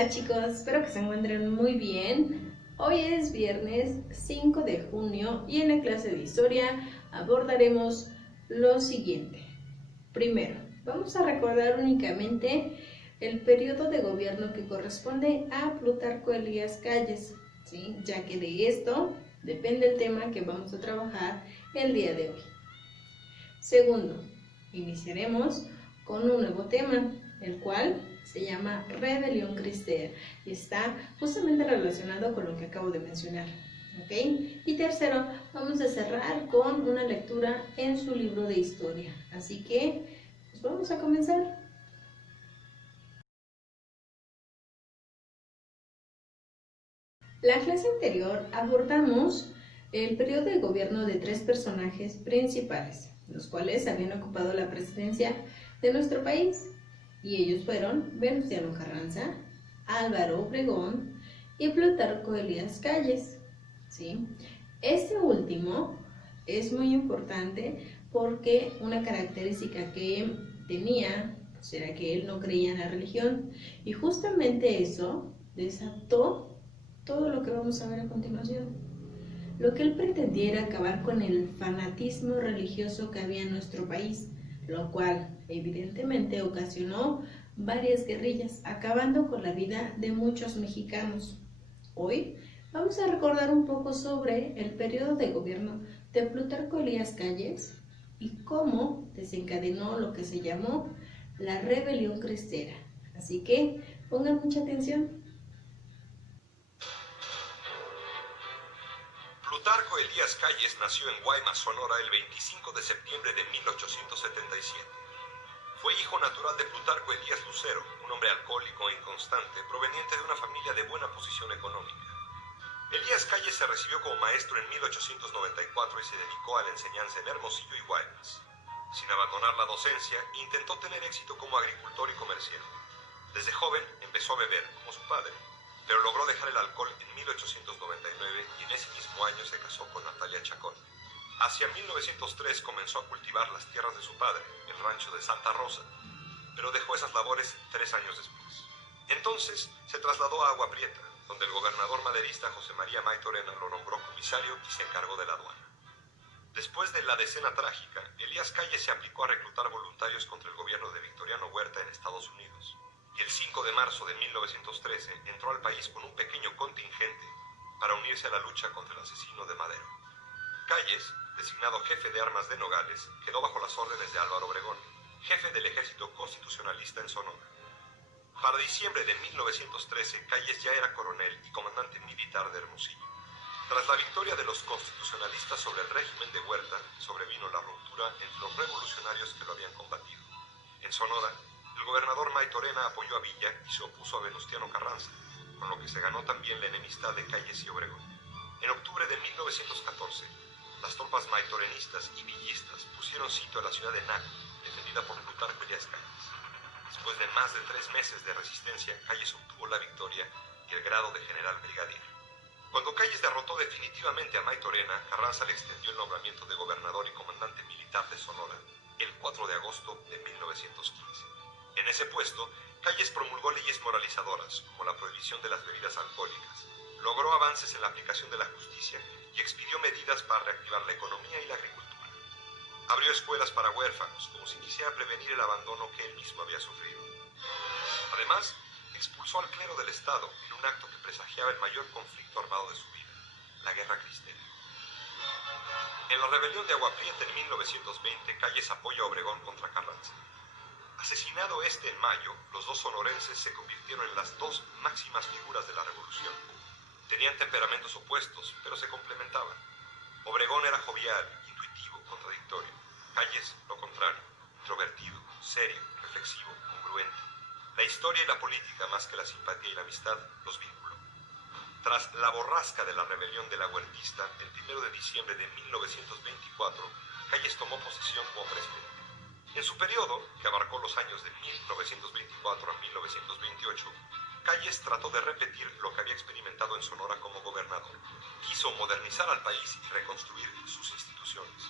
Hola chicos, espero que se encuentren muy bien. Hoy es viernes 5 de junio y en la clase de historia abordaremos lo siguiente. Primero, vamos a recordar únicamente el periodo de gobierno que corresponde a Plutarco Elías Calles, ¿sí? Ya que de esto depende el tema que vamos a trabajar el día de hoy. Segundo, iniciaremos con un nuevo tema, el cual se llama Rebelión Cristera y está justamente relacionado con lo que acabo de mencionar. ¿Ok? Y tercero, vamos a cerrar con una lectura en su libro de historia. Así que, pues vamos a comenzar. La clase anterior abordamos el periodo de gobierno de tres personajes principales, los cuales habían ocupado la presidencia de nuestro país, y ellos fueron Venustiano Carranza, Álvaro Obregón y Plutarco Elías Calles. ¿Sí? Este último es muy importante porque una característica que tenía pues, era que él no creía en la religión, y justamente eso desató todo lo que vamos a ver a continuación. Lo que él pretendía era acabar con el fanatismo religioso que había en nuestro país, lo cual evidentemente ocasionó varias guerrillas, acabando con la vida de muchos mexicanos. Hoy vamos a recordar un poco sobre el periodo de gobierno de Plutarco Elías Calles y cómo desencadenó lo que se llamó la Rebelión Cristera. Así que pongan mucha atención. Plutarco Elías Calles nació en Guaymas, Sonora, el 25 de septiembre de 1877. Fue hijo natural de Plutarco Elías Lucero, un hombre alcohólico e inconstante, proveniente de una familia de buena posición económica. Elías Calles se recibió como maestro en 1894 y se dedicó a la enseñanza en Hermosillo y Guaymas. Sin abandonar la docencia, intentó tener éxito como agricultor y comerciante. Desde joven empezó a beber, como su padre, pero logró dejar el alcohol en 1899 y en ese mismo año se casó con Natalia Chacón. Hacia 1903 comenzó a cultivar las tierras de su padre, el rancho de Santa Rosa, pero dejó esas labores 3 años después. Entonces se trasladó a Agua Prieta, donde el gobernador maderista José María Maytorena lo nombró comisario y se encargó de la aduana. Después de la decena trágica, Elías Calles se aplicó a reclutar voluntarios contra el gobierno de Victoriano Huerta en Estados Unidos. Y el 5 de marzo de 1913 entró al país con un pequeño contingente para unirse a la lucha contra el asesino de Madero. Calles, designado jefe de armas de Nogales, quedó bajo las órdenes de Álvaro Obregón, jefe del ejército constitucionalista en Sonora. Para diciembre de 1913, Calles ya era coronel y comandante militar de Hermosillo. Tras la victoria de los constitucionalistas sobre el régimen de Huerta, sobrevino la ruptura entre los revolucionarios que lo habían combatido. En Sonora, el gobernador Maytorena apoyó a Villa y se opuso a Venustiano Carranza, con lo que se ganó también la enemistad de Calles y Obregón. En octubre de 1914, las tropas maytorenistas y villistas pusieron sitio a la ciudad de Naco, defendida por Plutarco Elías Calles. Después de más de 3 meses de resistencia, Calles obtuvo la victoria y el grado de general brigadier. Cuando Calles derrotó definitivamente a Maytorena, Carranza le extendió el nombramiento de gobernador y comandante militar de Sonora el 4 de agosto de 1915. En ese puesto, Calles promulgó leyes moralizadoras, como la prohibición de las bebidas alcohólicas, logró avances en la aplicación de la justicia y expidió medidas para reactivar la economía y la agricultura. Abrió escuelas para huérfanos, como si quisiera prevenir el abandono que él mismo había sufrido. Además, expulsó al clero del Estado en un acto que presagiaba el mayor conflicto armado de su vida, la Guerra Cristera. En la rebelión de Agua Prieta en 1920, Calles apoya a Obregón contra Carranza. Asesinado este en mayo, los dos sonorenses se convirtieron en las dos máximas figuras de la revolución. Tenían temperamentos opuestos, pero se complementaban. Obregón era jovial, intuitivo, contradictorio. Calles, lo contrario, introvertido, serio, reflexivo, congruente. La historia y la política, más que la simpatía y la amistad, los vinculó. Tras la borrasca de la rebelión de la Huertista, el 1 de diciembre de 1924, Calles tomó posesión como presidente. En su periodo, que abarcó los años de 1924 a 1928, Calles trató de repetir lo que había experimentado en Sonora como gobernador. Quiso modernizar al país y reconstruir sus instituciones.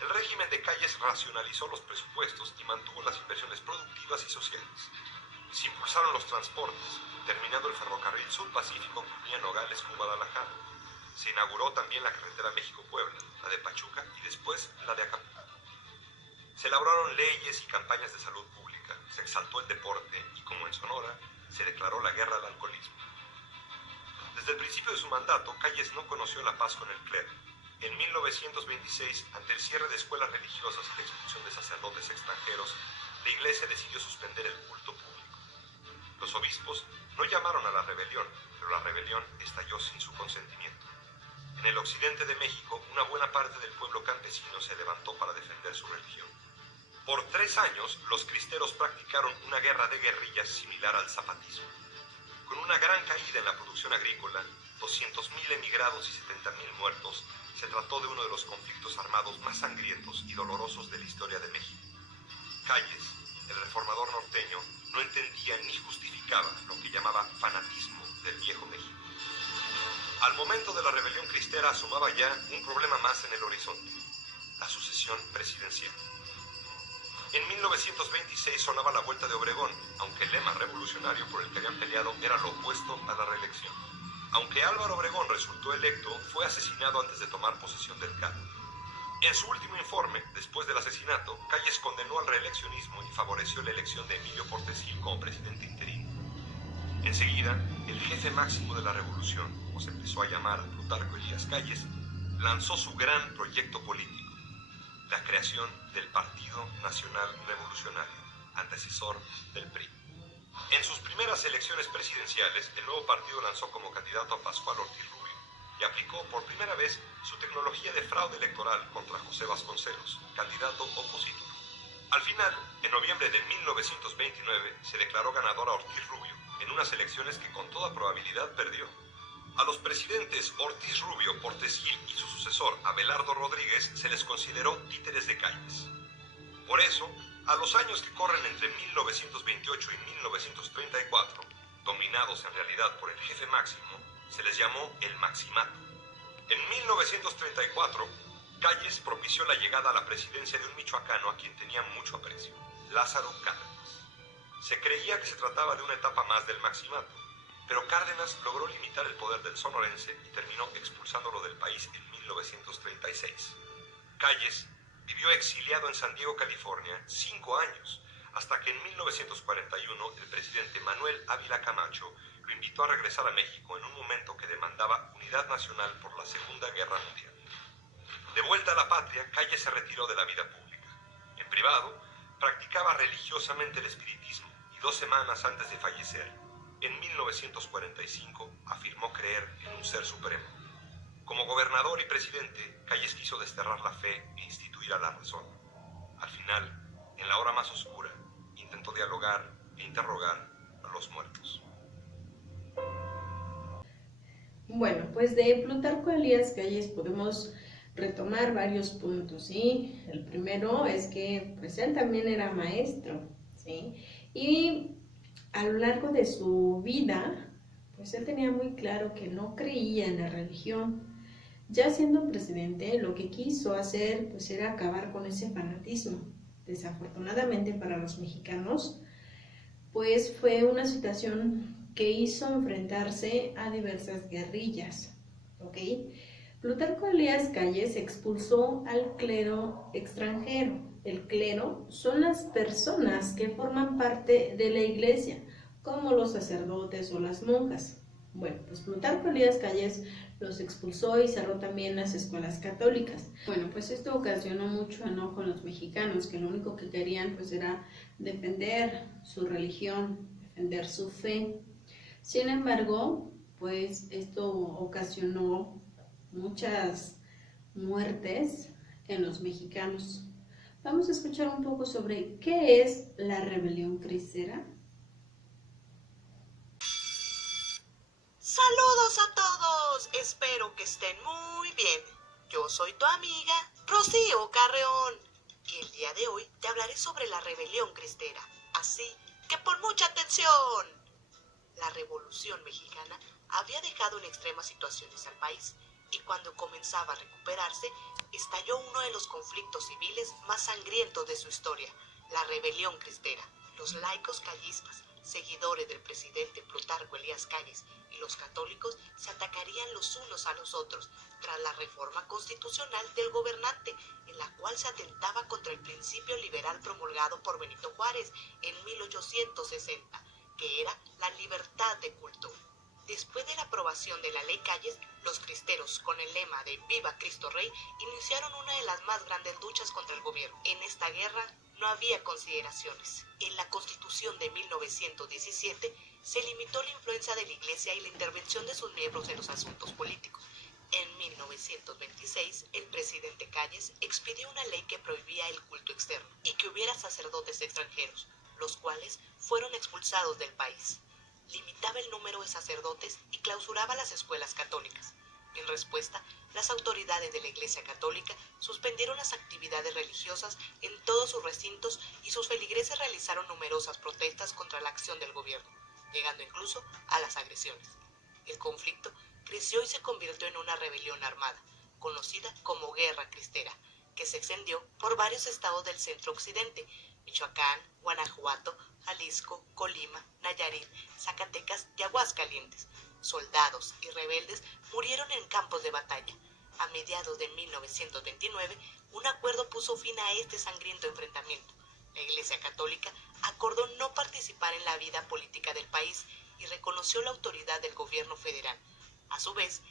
El régimen de Calles racionalizó los presupuestos y mantuvo las inversiones productivas y sociales. Se impulsaron los transportes, terminando el ferrocarril Sur Pacífico que unía Nogales con Guadalajara. Se inauguró también la carretera México-Puebla, la de Pachuca y después la de Acapulco. Se elaboraron leyes y campañas de salud pública, se exaltó el deporte y, como en Sonora, se declaró la guerra al alcoholismo. Desde el principio de su mandato, Calles no conoció la paz con el clero. En 1926, ante el cierre de escuelas religiosas y la expulsión de sacerdotes extranjeros, la Iglesia decidió suspender el culto público. Los obispos no llamaron a la rebelión, pero la rebelión estalló sin su consentimiento. En el occidente de México, una buena parte del pueblo campesino se levantó para defender su religión. Por 3 años, los cristeros practicaron una guerra de guerrillas similar al zapatismo. Con una gran caída en la producción agrícola, 200.000 emigrados y 70.000 muertos, se trató de uno de los conflictos armados más sangrientos y dolorosos de la historia de México. Calles, el reformador norteño, no entendía ni justificaba lo que llamaba fanatismo del viejo México. Al momento de la rebelión cristera asomaba ya un problema más en el horizonte: la sucesión presidencial. En 1926 sonaba la vuelta de Obregón, aunque el lema revolucionario por el que habían peleado era lo opuesto a la reelección. Aunque Álvaro Obregón resultó electo, fue asesinado antes de tomar posesión del cargo. En su último informe, después del asesinato, Calles condenó al reeleccionismo y favoreció la elección de Emilio Portesil como presidente interino. Enseguida, el jefe máximo de la revolución, como se empezó a llamar a Plutarco Elías Calles, lanzó su gran proyecto político: la creación del Partido Nacional Revolucionario, antecesor del PRI. En sus primeras elecciones presidenciales, el nuevo partido lanzó como candidato a Pascual Ortiz Rubio y aplicó por primera vez su tecnología de fraude electoral contra José Vasconcelos, candidato opositor. Al final, en noviembre de 1929, se declaró ganador a Ortiz Rubio en unas elecciones que con toda probabilidad perdió. A los presidentes Ortiz Rubio, Portesil y su sucesor Abelardo Rodríguez se les consideró títeres de Calles. Por eso, a los años que corren entre 1928 y 1934, dominados en realidad por el jefe máximo, se les llamó el Maximato. En 1934, Calles propició la llegada a la presidencia de un michoacano a quien tenía mucho aprecio, Lázaro Cárdenas. Se creía que se trataba de una etapa más del Maximato, pero Cárdenas logró limitar el poder del sonorense y terminó expulsándolo del país en 1936. Calles vivió exiliado en San Diego, California, 5 años, hasta que en 1941 el presidente Manuel Ávila Camacho lo invitó a regresar a México en un momento que demandaba unidad nacional por la Segunda Guerra Mundial. De vuelta a la patria, Calles se retiró de la vida pública. En privado, practicaba religiosamente el espiritismo y 2 semanas antes de fallecer, en 1945, afirmó creer en un ser supremo. Como gobernador y presidente, Calles quiso desterrar la fe e instituir a la razón. Al final, en la hora más oscura, intentó dialogar e interrogar a los muertos. Bueno, pues de Plutarco Elías Calles podemos retomar varios puntos, ¿sí? El primero es que pues él también era maestro, ¿sí? Y a lo largo de su vida, pues él tenía muy claro que no creía en la religión. Ya siendo presidente, lo que quiso hacer pues era acabar con ese fanatismo. Desafortunadamente para los mexicanos, pues fue una situación que hizo enfrentarse a diversas guerrillas, ¿ok? Plutarco Elías Calles expulsó al clero extranjero. El clero son las personas que forman parte de la iglesia, como los sacerdotes o las monjas. Bueno, pues Plutarco Elías Calles los expulsó y cerró también las escuelas católicas. Bueno, pues esto ocasionó mucho enojo en los mexicanos, que lo único que querían pues era defender su religión, defender su fe. Sin embargo, pues esto ocasionó muchas muertes en los mexicanos. Vamos a escuchar un poco sobre qué es la rebelión cristera. Saludos a todos, espero que estén muy bien. Yo soy tu amiga Rocío Carreón y el día de hoy te hablaré sobre la rebelión cristera, así que pon mucha atención. La Revolución Mexicana había dejado en extremas situaciones al país y cuando comenzaba a recuperarse, estalló uno de los conflictos civiles más sangrientos de su historia, la rebelión cristera. Los laicos callistas, seguidores del presidente Plutarco Elías Calles y los católicos se atacarían los unos a los otros tras la reforma constitucional del gobernante, en la cual se atentaba contra el principio liberal promulgado por Benito Juárez en 1860, que era la libertad de culto. Después de la aprobación de la Ley Calles, los cristeros, con el lema de Viva Cristo Rey, iniciaron una de las más grandes luchas contra el gobierno. En esta guerra no había consideraciones. En la Constitución de 1917 se limitó la influencia de la Iglesia y la intervención de sus miembros en los asuntos políticos. En 1926, el presidente Calles expidió una ley que prohibía el culto externo y que hubiera sacerdotes extranjeros, los cuales fueron expulsados del país. Limitaba el número de sacerdotes y clausuraba las escuelas católicas. En respuesta, las autoridades de la Iglesia Católica suspendieron las actividades religiosas en todos sus recintos y sus feligreses realizaron numerosas protestas contra la acción del gobierno, llegando incluso a las agresiones. El conflicto creció y se convirtió en una rebelión armada, conocida como Guerra Cristera, que se extendió por varios estados del centro-occidente: Michoacán, Guanajuato, Jalisco, Colima, Nayarit, Zacatecas y Aguascalientes. Soldados y rebeldes murieron en campos de batalla. A mediados de 1929, un acuerdo puso fin a este sangriento enfrentamiento. La Iglesia Católica acordó no participar en la vida política del país y reconoció la autoridad del gobierno federal. A su vez,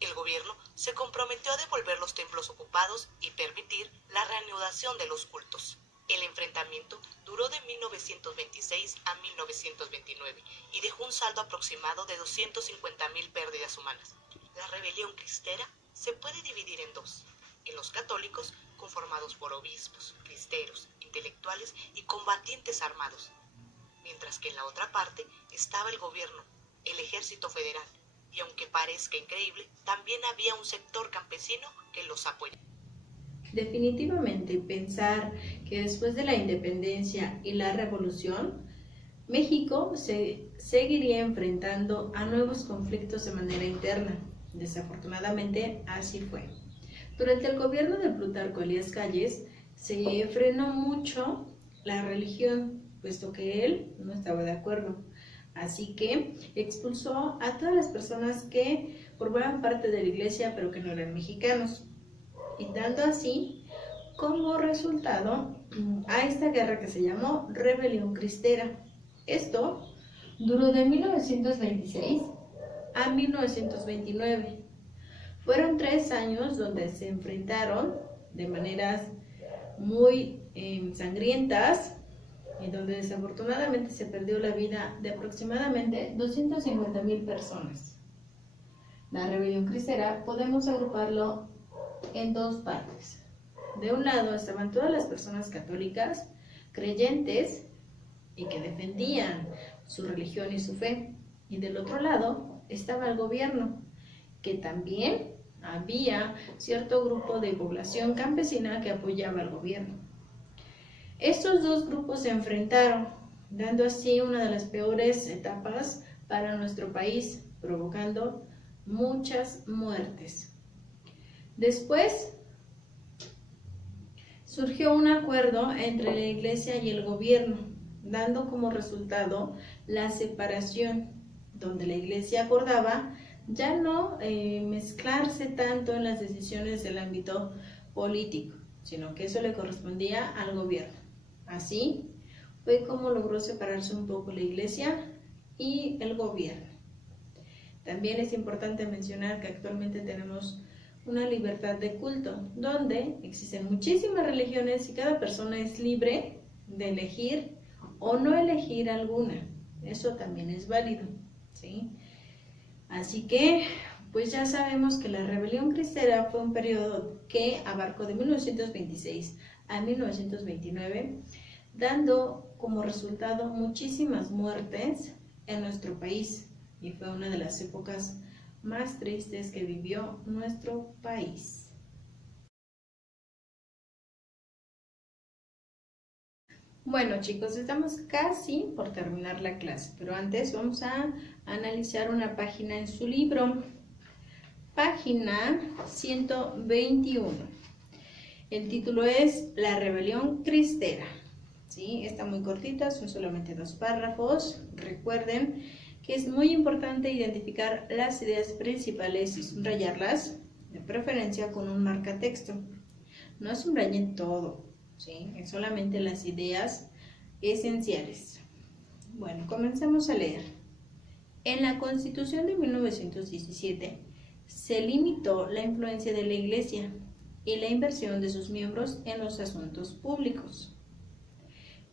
el gobierno se comprometió a devolver los templos ocupados y permitir la reanudación de los cultos. El enfrentamiento duró de 1926 a 1929 y dejó un saldo aproximado de 250,000 pérdidas humanas. La rebelión cristera se puede dividir en dos: en los católicos, conformados por obispos, cristeros, intelectuales y combatientes armados, mientras que en la otra parte estaba el gobierno, el ejército federal, y aunque parezca increíble, también había un sector campesino que los apoyaba. Definitivamente, pensar que después de la independencia y la revolución, México se seguiría enfrentando a nuevos conflictos de manera interna. Desafortunadamente, así fue. Durante el gobierno de Plutarco Elías Calles, se frenó mucho la religión, puesto que él no estaba de acuerdo. Así que expulsó a todas las personas que formaban parte de la iglesia, pero que no eran mexicanos, y dando así como resultado a esta guerra que se llamó Rebelión Cristera. Esto duró de 1926 a 1929. Fueron 3 años donde se enfrentaron de maneras muy sangrientas, y donde desafortunadamente se perdió la vida de aproximadamente 250,000 personas. La rebelión cristera podemos agruparlo en dos partes. De un lado estaban todas las personas católicas, creyentes y que defendían su religión y su fe, y del otro lado estaba el gobierno, que también había cierto grupo de población campesina que apoyaba al gobierno. Estos dos grupos se enfrentaron, dando así una de las peores etapas para nuestro país, provocando muchas muertes. Después surgió un acuerdo entre la iglesia y el gobierno, dando como resultado la separación, donde la iglesia acordaba ya no mezclarse tanto en las decisiones del ámbito político, sino que eso le correspondía al gobierno. Así fue como logró separarse un poco la iglesia y el gobierno. También es importante mencionar que actualmente tenemos una libertad de culto, donde existen muchísimas religiones y cada persona es libre de elegir o no elegir alguna. Eso también es válido, ¿sí? Así que, pues ya sabemos que la rebelión cristera fue un periodo que abarcó de 1926 a 1929, dando como resultado muchísimas muertes en nuestro país, y fue una de las épocas más tristes que vivió nuestro país. Bueno, chicos, estamos casi por terminar la clase, pero antes vamos a analizar una página en su libro, página 121. El título es La Rebelión Cristera, ¿sí? Está muy cortita, son solamente 2 párrafos. Recuerden que es muy importante identificar las ideas principales y subrayarlas, de preferencia con un marcatexto. No subrayen todo, ¿sí? Es solamente las ideas esenciales. Bueno, comencemos a leer. En la Constitución de 1917 se limitó la influencia de la Iglesia y la inversión de sus miembros en los asuntos públicos.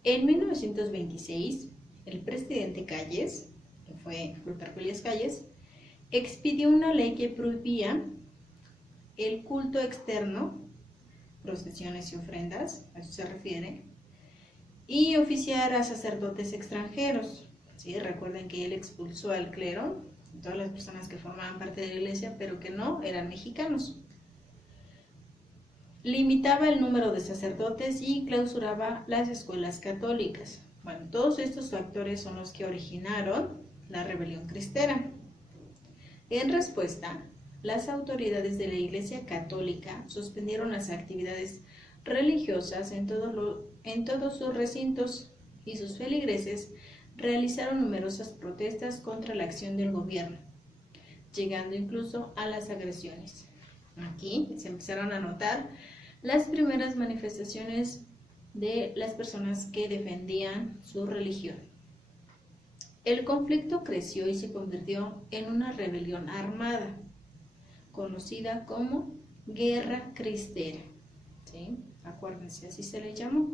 En 1926, el presidente Calles, que fue Plutarco Elías Calles, expidió una ley que prohibía el culto externo, procesiones y ofrendas, a eso se refiere, y oficiar a sacerdotes extranjeros. ¿Sí? Recuerden que él expulsó al clero, todas las personas que formaban parte de la iglesia, pero que no eran mexicanos. Limitaba el número de sacerdotes y clausuraba las escuelas católicas. Bueno, todos estos factores son los que originaron la rebelión cristera. En respuesta, las autoridades de la Iglesia Católica suspendieron las actividades religiosas en todos sus recintos y sus feligreses realizaron numerosas protestas contra la acción del gobierno, llegando incluso a las agresiones. Aquí se empezaron a notar las primeras manifestaciones de las personas que defendían su religión. El conflicto creció y se convirtió en una rebelión armada, conocida como Guerra Cristera, ¿sí? Acuérdense, así se le llamó,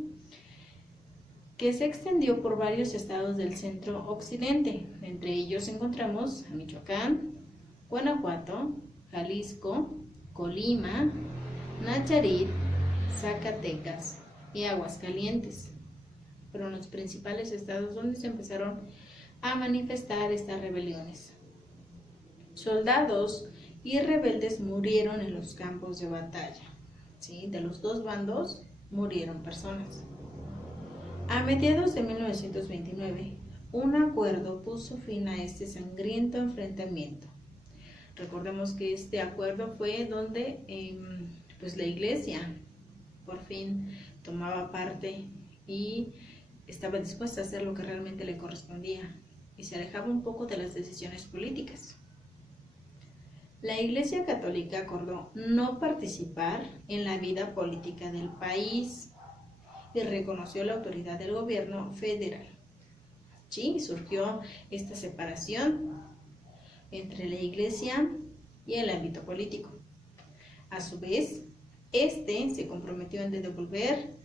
que se extendió por varios estados del centro occidente. Entre ellos encontramos a Michoacán, Guanajuato, Jalisco, Colima, Nayarit, Zacatecas y Aguascalientes. Fueron los principales estados donde se empezaron a manifestar estas rebeliones. Soldados y rebeldes murieron en los campos de batalla, ¿sí? De los 2 bandos murieron personas. A mediados de 1929, un acuerdo puso fin a este sangriento enfrentamiento. Recordemos que este acuerdo fue donde pues la iglesia por fin tomaba parte y estaba dispuesta a hacer lo que realmente le correspondía y se alejaba un poco de las decisiones políticas. La Iglesia Católica acordó no participar en la vida política del país y reconoció la autoridad del gobierno federal. Sí, surgió esta separación entre la Iglesia y el ámbito político. A su vez, se comprometió en devolver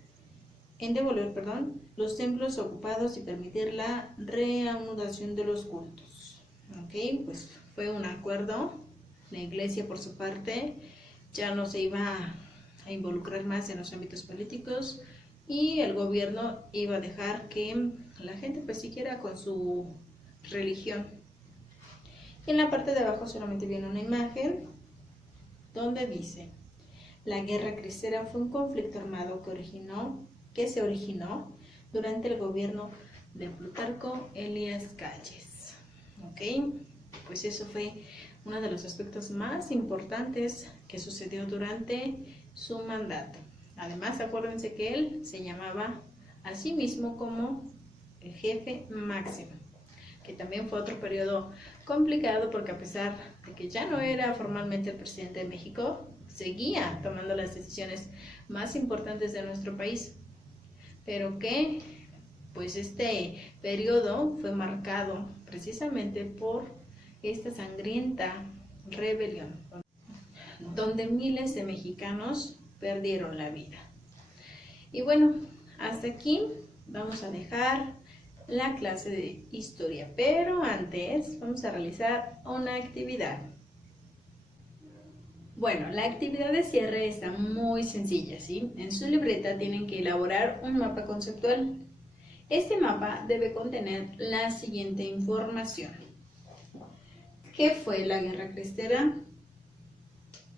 los templos ocupados y permitir la reanudación de los cultos. Ok, pues fue un acuerdo. La iglesia, por su parte, ya no se iba a involucrar más en los ámbitos políticos y el gobierno iba a dejar que la gente pues siguiera con su religión. Y en la parte de abajo solamente viene una imagen donde dice: la guerra cristera fue un conflicto armado que se originó durante el gobierno de Plutarco Elías Calles. ¿Ok? Pues eso fue uno de los aspectos más importantes que sucedió durante su mandato. Además, acuérdense que él se llamaba a sí mismo como el jefe máximo, que también fue otro periodo complicado porque a pesar de que ya no era formalmente el presidente de México, seguía tomando las decisiones más importantes de nuestro país, pero que pues este periodo fue marcado precisamente por esta sangrienta rebelión, donde miles de mexicanos perdieron la vida. Y bueno, hasta aquí vamos a dejar la clase de historia, pero antes vamos a realizar una actividad. Bueno, la actividad de cierre está muy sencilla, ¿sí? En su libreta tienen que elaborar un mapa conceptual. Este mapa debe contener la siguiente información: ¿qué fue la Guerra Cristera?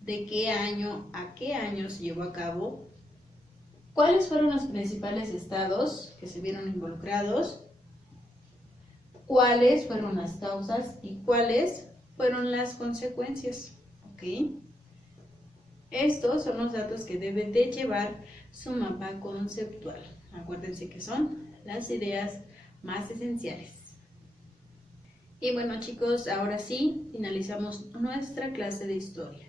¿De qué año a qué año se llevó a cabo? ¿Cuáles fueron los principales estados que se vieron involucrados? ¿Cuáles fueron las causas y cuáles fueron las consecuencias? ¿Ok? Estos son los datos que debe de llevar su mapa conceptual. Acuérdense que son las ideas más esenciales. Y bueno chicos, ahora sí finalizamos nuestra clase de historia.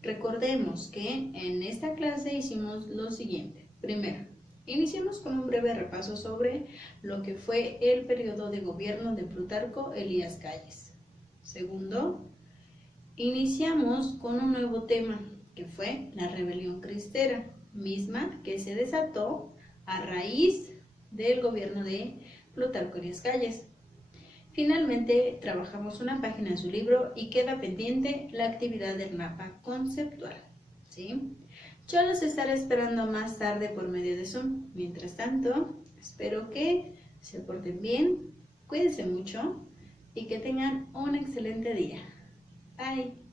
Recordemos que en esta clase hicimos lo siguiente. Primero, iniciamos con un breve repaso sobre lo que fue el periodo de gobierno de Plutarco Elías Calles. Segundo, iniciamos con un nuevo tema que fue la rebelión cristera, misma que se desató a raíz del gobierno de Plutarco Elías Calles. Finalmente, trabajamos una página en su libro y queda pendiente la actividad del mapa conceptual, ¿sí? Yo los estaré esperando más tarde por medio de Zoom. Mientras tanto, espero que se porten bien, cuídense mucho y que tengan un excelente día. Bye.